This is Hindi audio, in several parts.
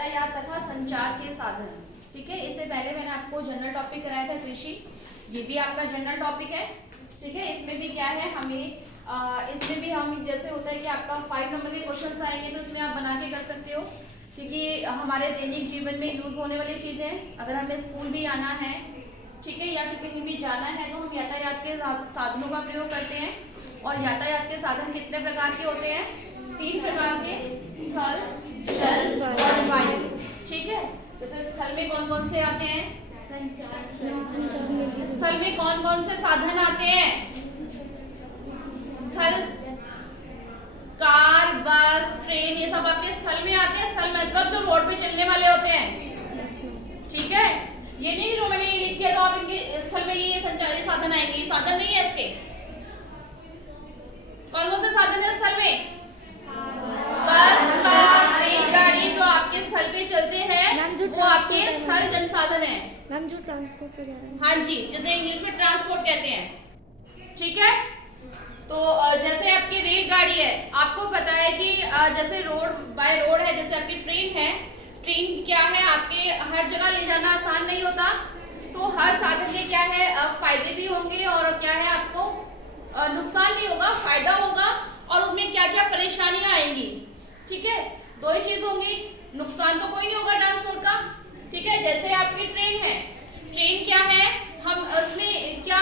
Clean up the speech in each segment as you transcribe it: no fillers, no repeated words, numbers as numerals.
यातायात तथा संचार के साधन। ठीक है, इससे पहले मैंने आपको जनरल टॉपिक कराया था कृषि, ये भी आपका जनरल टॉपिक है। ठीक है, इसमें भी क्या है इसमें भी हम जैसे होता है कि आपका 5 नंबर के क्वेश्चंस आएंगे तो इसमें आप बना के कर सकते हो, क्योंकि हमारे दैनिक जीवन में यूज होने वाली चीजें हैं। अगर हमें स्कूल भी आना है, ठीक है, या फिर कहीं भी जाना है तो हम यातायात के साधनों का प्रयोग करते हैं। और यातायात के साधन कितने प्रकार के होते हैं? 3 प्रकार के, स्थल, जल और वायु। ठीक है, जैसे स्थल में कौन कौन से आते हैं? स्थल में कौन कौन से साधन आते हैं? स्थल, कार, बस, ट्रेन, ये सब आपके स्थल में आते हैं। स्थल मतलब जो रोड पे चलने वाले होते हैं। ठीक है, ये नहीं जो मैंने ये लिख दिया तो आप इनके स्थल में ये संचारी साधन आएंगे, ये साधन नहीं है इसके। कौन कौन से साधन है स्थल में? बस, कार, रेलगाड़ी जो आपके स्थल पे चलते हैं वो आपके स्थल जन साधन है। मैम जो ट्रांसपोर्ट वगैरह, हाँ जी, जिसे इंग्लिश में ट्रांसपोर्ट कहते हैं। ठीक है, तो जैसे आपकी रेलगाड़ी है, आपको पता है कि जैसे रोड बाय रोड है, जैसे आपकी ट्रेन है, ट्रेन क्या है आपके हर जगह ले जाना आसान नहीं होता, तो हर साधन के क्या है फायदे भी होंगे और क्या है आपको नुकसान भी होगा, फायदा होगा और उसमें क्या क्या परेशानियां आएंगी। ठीक है, दो ही चीज होंगी, नुकसान तो कोई नहीं होगा ट्रांसपोर्ट का। ठीक है, जैसे आपकी ट्रेन है, ट्रेन क्या है, हम उसमें क्या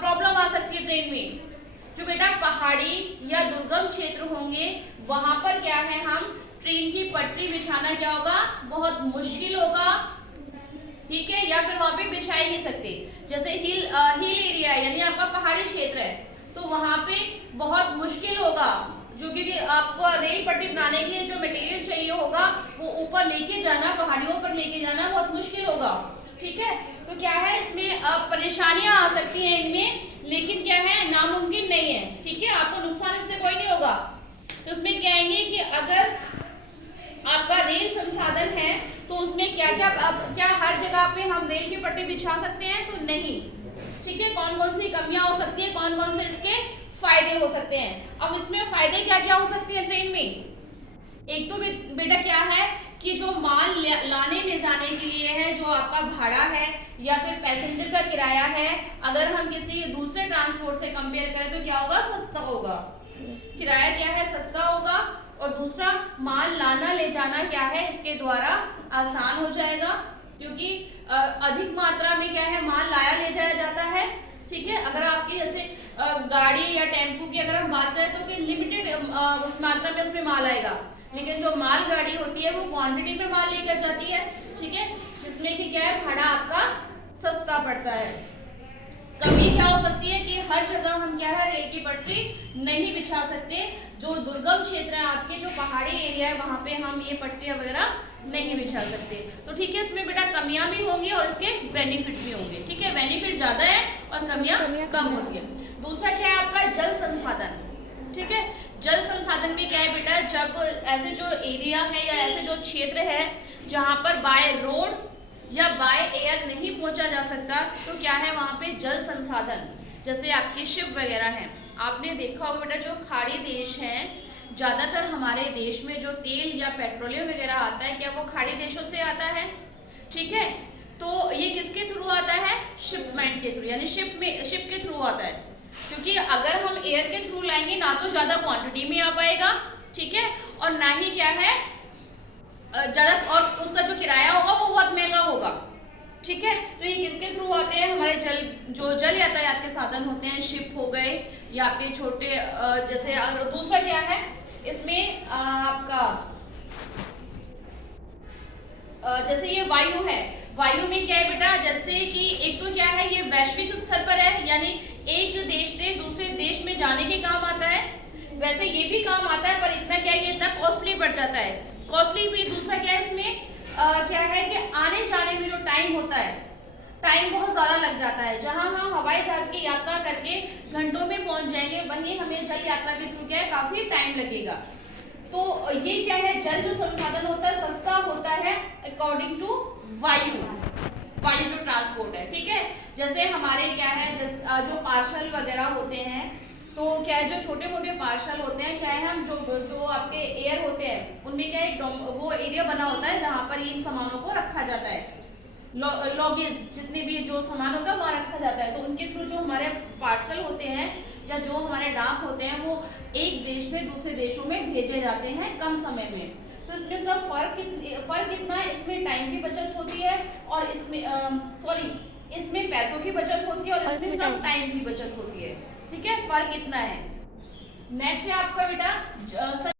प्रॉब्लम आ सकती है ट्रेन में? जो बेटा पहाड़ी या दुर्गम क्षेत्र होंगे वहां पर क्या है हम ट्रेन की पटरी बिछाना क्या होगा, बहुत मुश्किल होगा। ठीक है, या फिर वहां पे बिछा ही नहीं सकते। जैसे हिल एरिया यानी आपका पहाड़ी क्षेत्र है तो वहां पे बहुत मुश्किल होगा, जो कि आपको रेल पटरी बनाने के लिए जो मटेरियल चाहिए होगा वो ऊपर लेके जाना, पहाड़ियों पर लेके जाना बहुत मुश्किल होगा। ठीक है, तो क्या है इसमें परेशानियां आ सकती हैं इनमें, लेकिन क्या है नामुमकिन नहीं है। ठीक है, आपको नुकसान इससे कोई नहीं होगा। तो उसमें कहेंगे कि अगर आपका रेल संसाधन है तो उसमें क्या क्या हर जगह पे हम रेल की पट्टी बिछा सकते हैं? तो नहीं। ठीक है, कौन कौन सी कमियां हो सकती है, कौन कौन से इसके फायदे हो सकते हैं? अब इसमें फायदे क्या क्या हो सकते हैं ट्रेन में? एक तो बेटा क्या है कि जो माल लाने ले जाने के लिए है, जो आपका भाड़ा है या फिर पैसेंजर का किराया है, अगर हम किसी दूसरे ट्रांसपोर्ट से कंपेयर करें तो क्या होगा? सस्ता होगा। किराया क्या है? सस्ता होगा। और दूसरा माल लाना ले जाना क्या है इसके द्वारा आसान हो जाएगा, क्योंकि अधिक मात्रा में क्या है माल लाया ले जाया जाता है। ठीक है, अगर आपकी जैसे गाड़ी या टेम्पू की अगर हम बात करें तो लिमिटेड उस मात्रा में उसमें माल आएगा, लेकिन जो माल गाड़ी होती है वो क्वांटिटी में माल लेकर जाती है। ठीक है, जिसमें कि क्या है भाड़ा आपका सस्ता पड़ता है। कमी क्या हो सकती है कि हर जगह हम क्या है रेल की पटरी नहीं बिछा सकते। जो दुर्गम क्षेत्र है आपके, जो पहाड़ी एरिया है, वहां पे हम ये पटरियां वगैरह नहीं बिछा सकते। तो ठीक है, इसमें बेटा कमियां भी होंगी और इसके बेनिफिट भी होंगे। ठीक है, बेनिफिट ज्यादा है और कमियां कम होती है। दूसरा क्या है आपका जल संसाधन। ठीक है, जल संसाधन में क्या है बेटा, जब ऐसे जो एरिया है या ऐसे जो क्षेत्र है जहाँ पर बाय रोड या बाय एयर नहीं पहुंचा जा सकता, तो क्या है वहां पे जल संसाधन, जैसे आपकी शिप वगैरह हैं। आपने देखा होगा बेटा जो खाड़ी देश हैं, ज्यादातर हमारे देश में जो तेल या पेट्रोलियम वगैरह आता है क्या वो खाड़ी देशों से आता है? ठीक है, तो ये किसके थ्रू आता है? शिपमेंट के थ्रू, यानी शिप के थ्रू आता है। क्योंकि अगर हम एयर के थ्रू लाएंगे ना तो ज्यादा क्वांटिटी में आ पाएगा, ठीक है, और ना ही क्या है ज्यादा, और उसका जो किराया होगा वो बहुत महंगा होगा। ठीक है, तो ये किसके थ्रू आते हैं? हमारे जल यातायात के साधन होते हैं, शिप हो गए या आपके छोटे जैसे। दूसरा क्या है इसमें आपका जैसे ये वायु है, वायु में क्या है बेटा, जैसे कि एक तो क्या है ये वैश्विक स्तर पर है, यानी एक देश से दूसरे देश में जाने के काम आता है। वैसे ये भी काम आता है पर इतना क्या है, ये इतना कॉस्टली पड़ जाता है, कॉस्टली भी। दूसरा क्या है इसमें क्या है कि आने जाने में जो टाइम होता है, टाइम बहुत ज्यादा लग जाता है। जहां हम हवाई जहाज की यात्रा करके घंटों में पहुंच जाएंगे, वहीं हमें जल यात्रा के थ्रू क्या है काफी टाइम लगेगा। तो ये क्या है, जल जो संसाधन होता है सस्ता होता है अकॉर्डिंग टू वायु जो ट्रांसपोर्ट है। ठीक है, जैसे हमारे क्या है जो पार्सल वगैरह होते हैं, तो क्या है जो छोटे मोटे पार्सल होते हैं क्या है हम जो आपके एयर होते हैं उनमें क्या है वो एरिया बना होता है जहाँ पर इन सामानों को रखा जाता है। लॉगेज जितने भी जो सामान होता है वहाँ रखा जाता है। तो उनके थ्रू जो हमारे पार्सल होते हैं या जो हमारे डाक होते हैं वो एक देश से दूसरे देशों में भेजे जाते हैं कम समय में। तो इसमें सिर्फ फर्क कितना है, इसमें टाइम की बचत होती है और इसमें इसमें पैसों की बचत होती है और इसमें सिर्फ टाइम की बचत होती है। ठीक है, फर्क इतना है। नेक्स्ट है आपका बेटा